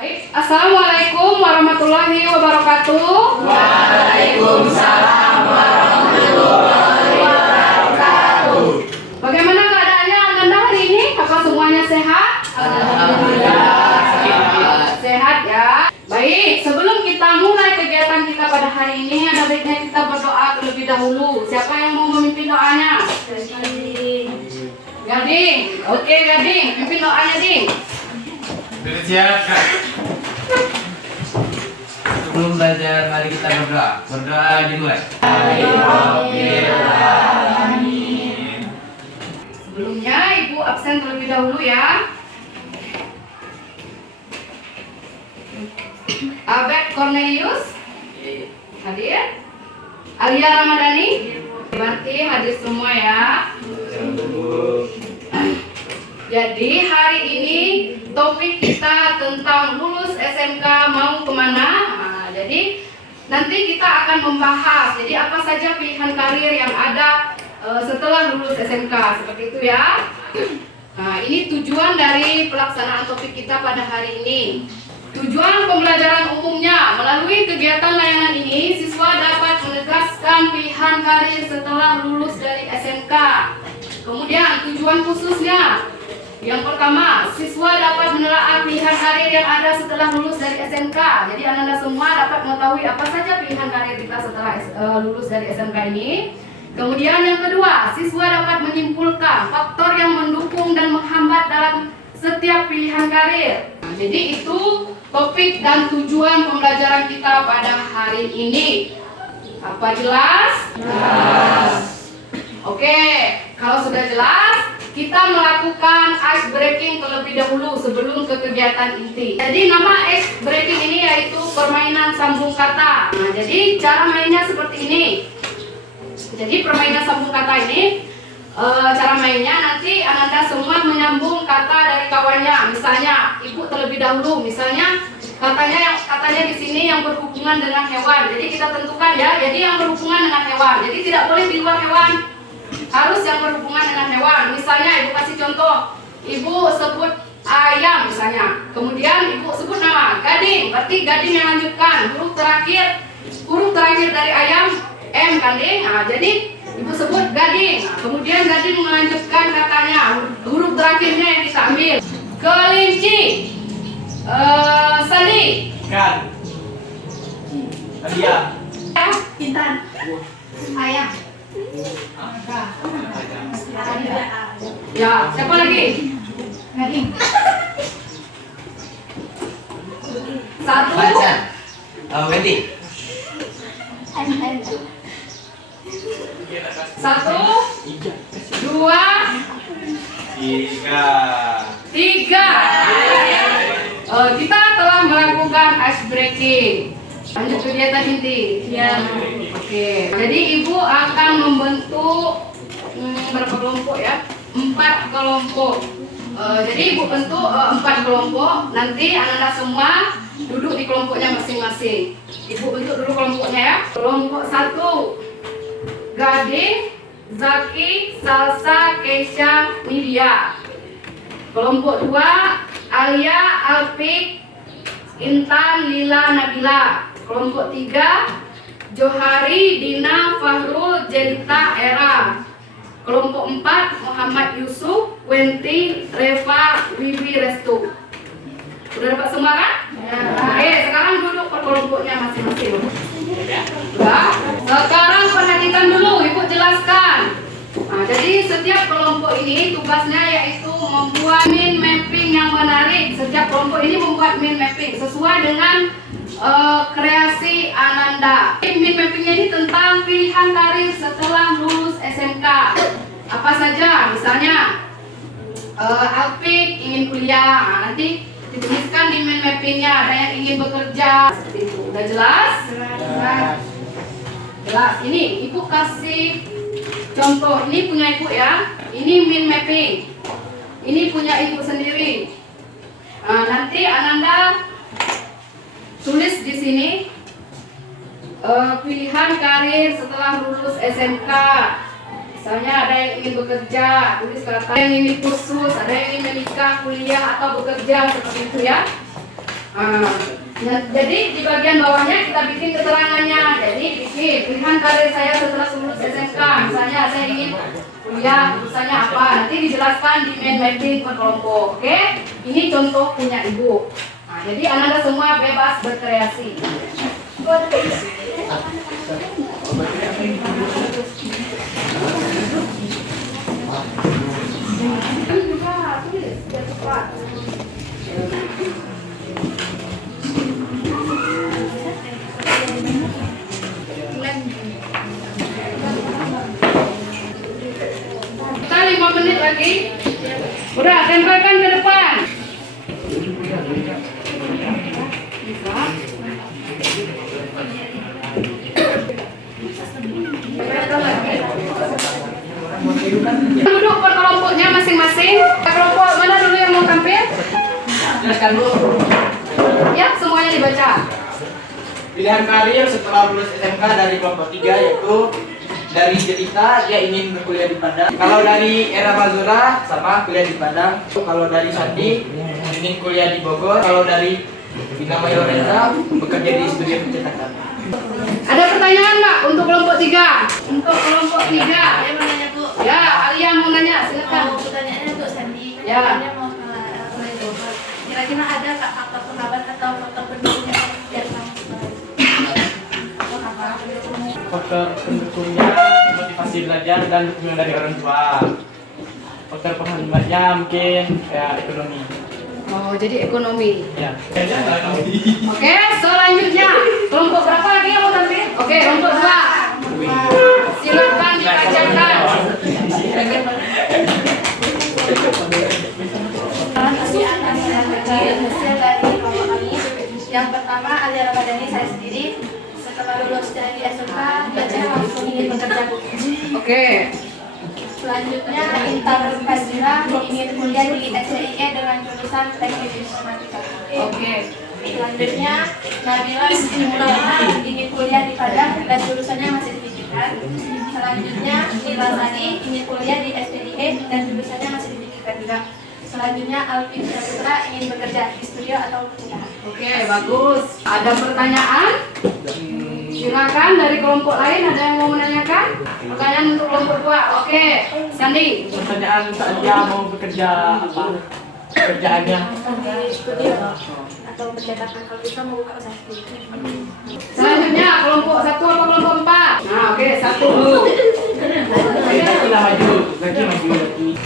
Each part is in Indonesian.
Baik, Assalamualaikum warahmatullahi wabarakatuh. Waalaikumsalam warahmatullahi wabarakatuh. Bagaimana keadaannya Ananda hari ini? Apa semuanya sehat? Alhamdulillah Sehat ya. Baik, sebelum kita mulai kegiatan kita pada hari ini, ada baiknya kita berdoa terlebih dahulu. Siapa yang mau memimpin doanya? Gading. Oke, Gading, pimpin doanya, Ding. Sudah siap, Kak? Sebelum belajar, mari kita berdoa. Berdoa dimulai. Sebelumnya, Ibu absen terlebih dahulu ya. Abed Cornelius hadir. Alia Ramadhani berarti hadir semua ya. Jadi hari ini topik kita tentang lulus SMK mau kemana. Jadi nanti kita akan membahas jadi apa saja pilihan karir yang ada setelah lulus SMK seperti itu ya. Nah, ini tujuan dari pelaksanaan topik kita pada hari ini. Tujuan pembelajaran umumnya, melalui kegiatan layanan ini, siswa dapat menegaskan pilihan karir setelah lulus dari SMK. Kemudian tujuan khususnya, yang pertama, siswa dapat menelaah pilihan karir yang ada setelah lulus dari SMK. Jadi Anda semua dapat mengetahui apa saja pilihan karir kita setelah lulus dari SMK ini. Kemudian yang kedua, siswa dapat menyimpulkan faktor yang mendukung dan menghambat dalam setiap pilihan karir. Jadi itu topik dan tujuan pembelajaran kita pada hari ini. Apa jelas? Jelas. Oke, kalau sudah jelas, kita melakukan ice breaking terlebih dahulu sebelum ke kegiatan inti. Jadi nama ice breaking ini yaitu permainan sambung kata. Nah, jadi cara mainnya seperti ini. Jadi permainan sambung kata ini, cara mainnya nanti Ananda semua menyambung kata dari kawannya. Misalnya, ibu terlebih dahulu. Misalnya katanya di sini yang berhubungan dengan hewan. Jadi kita tentukan ya. Jadi yang berhubungan dengan hewan. Jadi tidak boleh di luar hewan. Harus yang berhubungan dengan hewan. Misalnya ibu kasih contoh, ibu sebut ayam misalnya, kemudian ibu sebut nama Gading, berarti Gading yang lanjutkan huruf terakhir dari ayam M kan, Ding? Nah, jadi ibu sebut Gading, nah, kemudian Gading melanjutkan katanya, huruf terakhirnya yang kita ambil. Kelinci, Sandi, Ikan. Adia. Intan, ayam. Ya, siapa lagi? Gading. Satu. Macan. Wendy. Satu, dua, tiga. Kita telah melakukan ice breaking. Lanjut kegiatan inti. Ya. Oke. Jadi ibu akan membentuk berapa kelompok ya? 4 kelompok. Jadi ibu bentuk 4 kelompok. Nanti anak-anak semua duduk di kelompoknya masing-masing. Ibu bentuk dulu kelompoknya ya. Kelompok 1, Gading, Zaki, Salsa, Keisha, Nidia. Kelompok 2, Alia, Alfik, Intan, Lila, Nabila. Kelompok 3, Johari, Dina, Fahrul, Jelita, Era. Kelompok 4, Muhammad Yusuf, Wenti, Reva, Wiwi, Restu. Sudah dapat semua kan? Ya. Oke, sekarang duduk per kelompoknya masing-masing. Sudah. Sekarang perhatikan dulu, ibu jelaskan. Nah, jadi setiap kelompok ini tugasnya yaitu membuat mind mapping yang menarik. Setiap kelompok ini membuat mind mapping sesuai dengan kreasi Ananda. Mind mappingnya ini tentang pilihan karir setelah lulus SMK. Apa saja? Misalnya Alfik ingin kuliah. Nah, nanti dituliskan di mind mappingnya. Ada yang ingin bekerja. Seperti itu. Udah jelas? Jelas. Ini ibu kasih contoh. Ini punya ibu ya. Ini mind mapping. Ini punya ibu sendiri. Nah, nanti Ananda tulis di sini pilihan karir setelah lulus SMK. Misalnya ada yang ingin bekerja, tulis kata, ada yang ingin kursus, ada yang ingin menikah, kuliah atau bekerja seperti itu ya. Jadi di bagian bawahnya kita bikin keterangannya. Jadi bikin pilihan karir saya setelah lulus SMK. Misalnya saya ingin kuliah, jurusannya apa. Nanti dijelaskan di main mapping per kelompok. Oke? Ini contoh punya ibu. Nah, jadi anak-anak semua bebas berkreasi. Juga tulis biar cepat. Kita 5 menit lagi. Udah, tempelkan ke depan. Duduk per kelompoknya masing-masing. Kelompok mana dulu yang mau tampil? Jelaskan dulu. Ya, semuanya dibaca. Pilihan karir setelah lulus SMK dari kelompok 3 yaitu dari Jelita dia ingin berkuliah di Padang. Kalau dari Era Mazura sama kuliah di Padang. Kalau dari Sandi ingin kuliah di Bogor. Kalau dari Bina Mayorenza bekerja di studio percetakan. Ada pertanyaan nggak untuk kelompok 3? Untuk kelompok 3. Saya mau nanya Bu. Ya, Alia mau nanya, silakan. Pertanyaannya untuk Sandi. Ya. Katanya mau mulai Bogor. Kira-kira ada nggak faktor penghambat atau faktor pendukungnya biar kamu Faktor pendukungnya motivasi belajar dan dukungan dari orang tua. Faktor penghambatnya mungkin kayak ekonomi. Oh, jadi ekonomi. Ya. Oke, selanjutnya kelompok berapa lagi yang mau tampil? Oke, kelompok 2. Silakan dibacakan. Hasil dari kelompok kami. Yang pertama Alia Ramadhani, saya sendiri setelah lulus dari SMK saya langsung ingin bekerja. Oke. Selanjutnya Intan Fazira ingin kuliah di SCIE dengan jurusan Teknik Informatika. Oke. Selanjutnya Nabila Simulana ingin kuliah di Padang dan jurusannya masih dipikirkan. Selanjutnya Nila Sari ingin kuliah di SCIE dan jurusannya masih dipikirkan juga. Selanjutnya Alvin Saputra ingin bekerja di studio atau perusahaan. Oke, bagus. Ada pertanyaan? Silakan dari kelompok lain ada yang mau menanyakan? Pertanyaan untuk kelompok 2. Oke, Sandi. Pertanyaan saya mau bekerja apa? Pekerjaannya. Di studio atau percetakan kalau bisa mau buka usaha sendiri. Selanjutnya kelompok 1 apa kelompok 4? Nah, oke, 1 dulu. Kita maju, lagi maju lagi.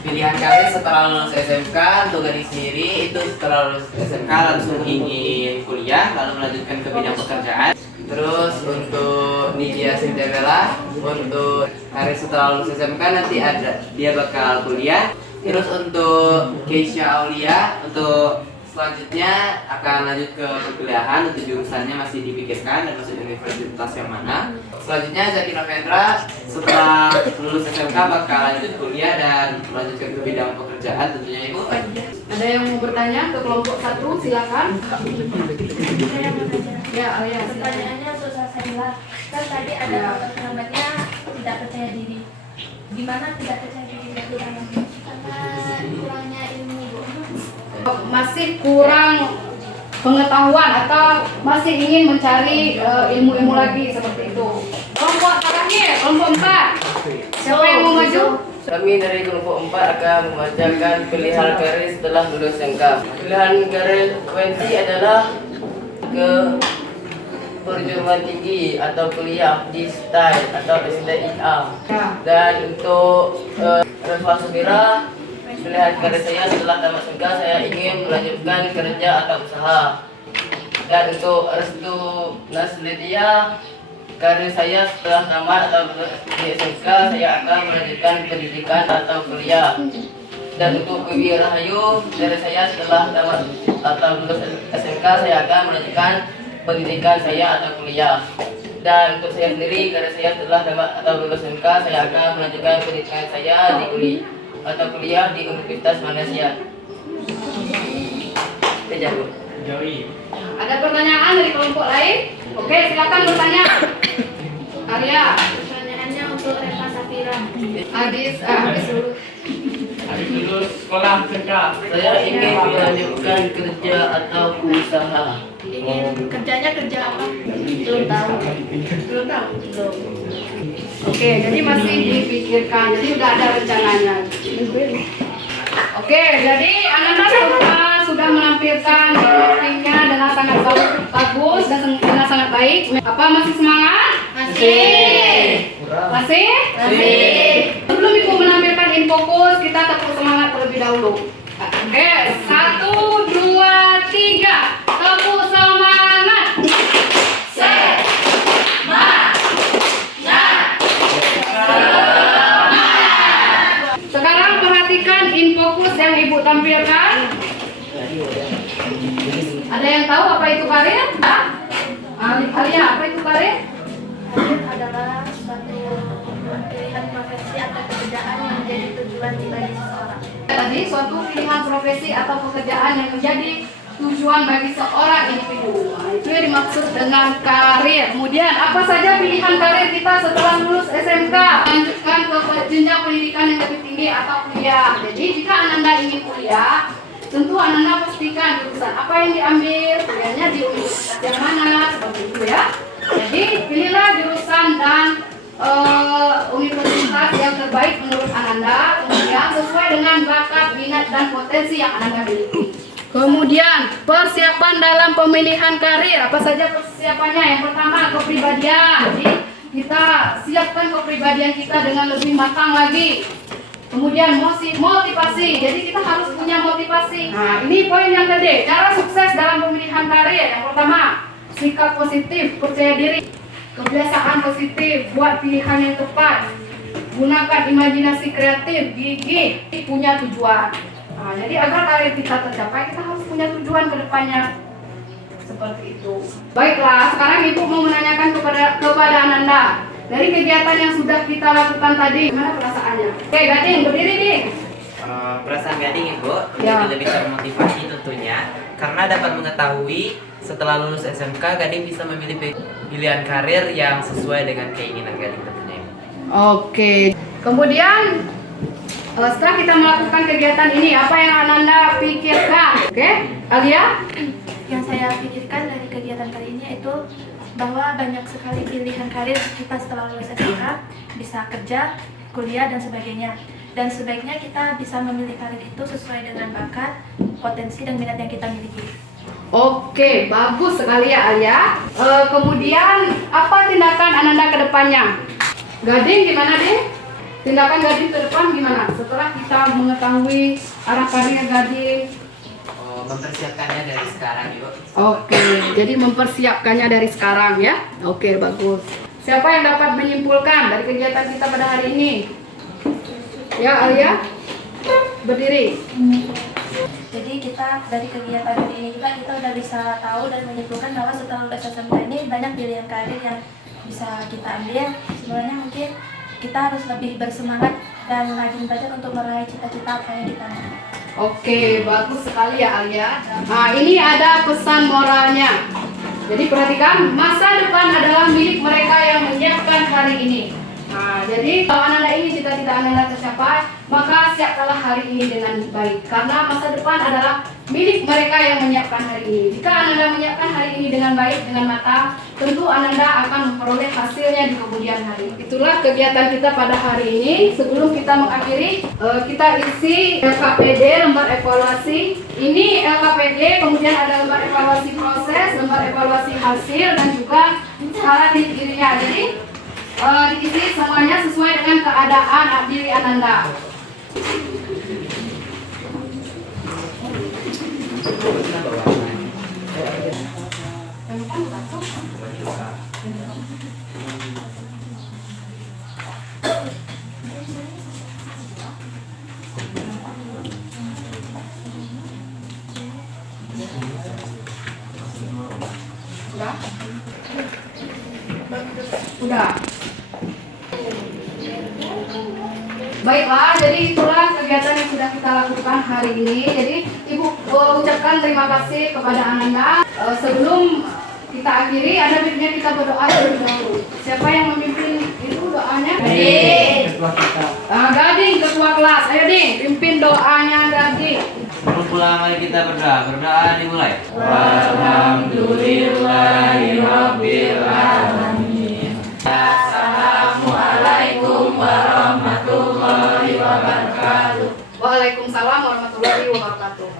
Pilihan karir setelah lulus SMK untuk gadis sendiri itu setelah lulus SMK langsung ingin kuliah lalu melanjutkan ke bidang pekerjaan. Terus untuk Nidia Sintebela untuk karir setelah lulus SMK nanti ada dia bakal kuliah. Terus untuk Keisha Aulia untuk selanjutnya akan lanjut ke perkuliahan untuk jurusannya masih dipikirkan dan masuk universitas yang mana. Selanjutnya Zakira Fendra setelah lulus SMK bakal lanjut kuliah dan melanjutkan ke bidang pekerjaan tentunya itu. Ada yang mau bertanya ke kelompok 1? Silakan. Saya mau tanya. Ya, Alia. Pertanyaannya untuk Salsabila. Kan tadi ada faktor penghambatnya tidak percaya diri. Gimana tidak percaya diri itu? Karena kurangnya ilmu Bu. Masih kurang pengetahuan atau masih ingin mencari ilmu-ilmu lagi seperti itu. Kelompok terakhir, kelompok 4. Siapa yang mau maju? Kami dari kelompok 4 akan membacakan pilihan karir setelah lulus SMK. Pilihan karir Wenti adalah ke perguruan tinggi atau kuliah di STAI atau STIA. Dan untuk Reva Subira, pilihan karir saya setelah tamat SMK saya ingin melanjutkan kerja atau usaha. Dan untuk Restu Naslidia, karir saya setelah tamat atau lulus di SMK saya akan melanjutkan pendidikan atau kuliah. Dan untuk Wiwi Rahayu, karir saya setelah tamat atau lulus SMK saya akan melanjutkan pendidikan saya atau kuliah. Dan untuk saya sendiri, karir saya setelah tamat atau lulus SMK saya akan melanjutkan pendidikan saya di kuliah di Universitas Malaysia. Jago. Joey. Ada pertanyaan dari kelompok lain? Oke, silakan bertanya. Alia. Pertanyaannya untuk Reva Safira. Adis dulu. habis lulus sekolah SMK. Saya ingin melanjutkan kerja atau usaha. Ingin kerjanya kerja apa? Belum tahu. Belum tahu. Belum. Oke, jadi masih dipikirkan. Jadi udah ada rencananya. Oke, jadi Ananda sudah menampilkan actingnya dengan sangat bagus dan dengan sangat baik. Apa masih semangat? Masih. Masih? Masih. Sebelum Ibu menampilkan infokus, kita tepuk semangat terlebih dahulu. Oke, 1, 2, 3. Tepuk semangat. Sekarang perhatikan infokus yang Ibu tampilkan. Ada yang tahu apa itu karir? Alia, apa itu karir? Karir adalah suatu pilihan profesi atau pekerjaan yang menjadi tujuan bagi seseorang. Tadi suatu pilihan profesi atau pekerjaan yang menjadi tujuan bagi seorang individu. Nah, itu yang dimaksud dengan karir. Kemudian apa saja pilihan karir kita setelah lulus SMK? Lanjutkan ke jenjang pendidikan yang lebih tinggi atau kuliah. Jadi jika Ananda ingin kuliah, tentu Ananda pastikan jurusan apa yang diambil, kuliahnya di universitas yang mana, seperti itu ya. Jadi pilihlah jurusan dan universitas yang terbaik menurut Ananda, kemudian sesuai dengan bakat, minat dan potensi yang Ananda miliki. Kemudian persiapan dalam pemilihan karir, apa saja persiapannya? Yang pertama kepribadian. Jadi kita siapkan kepribadian kita dengan lebih matang lagi. Kemudian motivasi, jadi kita harus punya motivasi. Nah, ini poin yang kedua, cara sukses dalam pemilihan karir. Yang pertama, sikap positif, percaya diri, kebiasaan positif, buat pilihan yang tepat, gunakan imajinasi kreatif, gigih, punya tujuan. Nah, jadi agar karir kita tercapai, kita harus punya tujuan ke depannya. Seperti itu. Baiklah, sekarang Ibu mau menanyakan kepada Ananda. Dari kegiatan yang sudah kita lakukan tadi, gimana perasaannya? Oke, Gading, berdiri, Ding. Perasaan Gading Ibu Ya. lebih termotivasi tentunya karena dapat mengetahui setelah lulus SMK Gading bisa memilih pilihan karir yang sesuai dengan keinginan Gading tentunya. Oke. Kemudian setelah kita melakukan kegiatan ini, apa yang Ananda pikirkan? Oke, Alia? Yang saya pikirkan dari kegiatan kali ini yaitu bahwa banyak sekali pilihan karir kita setelah lulus SMK, bisa kerja, kuliah, dan sebagainya. Dan sebaiknya kita bisa memilih karir itu sesuai dengan bakat, potensi, dan minat yang kita miliki. Oke, bagus sekali ya Alia. Kemudian apa tindakan Ananda ke depannya? Gading gimana Ding? Tindakan Gading ke depan gimana? Setelah kita mengetahui arah karir Gading. Mempersiapkannya dari sekarang Ibu. Oke, jadi mempersiapkannya dari sekarang ya. Oke, bagus. Siapa yang dapat menyimpulkan dari kegiatan kita pada hari ini? Ya, Alia? Berdiri. Jadi kita dari kegiatan ini kita udah bisa tahu dan menyimpulkan bahwa setelah lulus SMK ini banyak pilihan karir yang bisa kita ambil. Sebenarnya mungkin kita harus lebih bersemangat dan rajin belajar untuk meraih cita-cita apa yang kita mau. Oke, bagus sekali ya Alia. Nah, ini ada pesan moralnya. Jadi perhatikan, masa depan adalah milik mereka yang menyiapkan hari ini. Nah, jadi kalau Ananda ingin cita-cita Ananda tercapai, maka siapkanlah hari ini dengan baik. Karena masa depan adalah milik mereka yang menyiapkan hari ini. Jika Ananda menyiapkan hari ini dengan baik, dengan matang, tentu Ananda akan memperoleh hasilnya di kemudian hari. Itulah kegiatan kita pada hari ini. Sebelum kita mengakhiri, kita isi LKPD, lembar evaluasi. Ini LKPD, kemudian ada lembar evaluasi proses, lembar evaluasi hasil, dan juga syarat dirinya. Jadi diisi semuanya sesuai dengan keadaan diri Ananda. Udah. Baiklah, jadi itulah kegiatan yang sudah kita lakukan hari ini. Jadi Ibu ucapkan terima kasih kepada Ananda. Sebelum kita akhiri, ada baiknya kita berdoa terlebih dahulu. Siapa yang memimpin itu doanya? Ketua kita. Gading, ketua kelas. Ayo Ding, pimpin doanya Dadi. Sebelum pulang mari kita berdoa. Berdoa dimulai. Waalaikumsalam warahmatullahi wabarakatuh.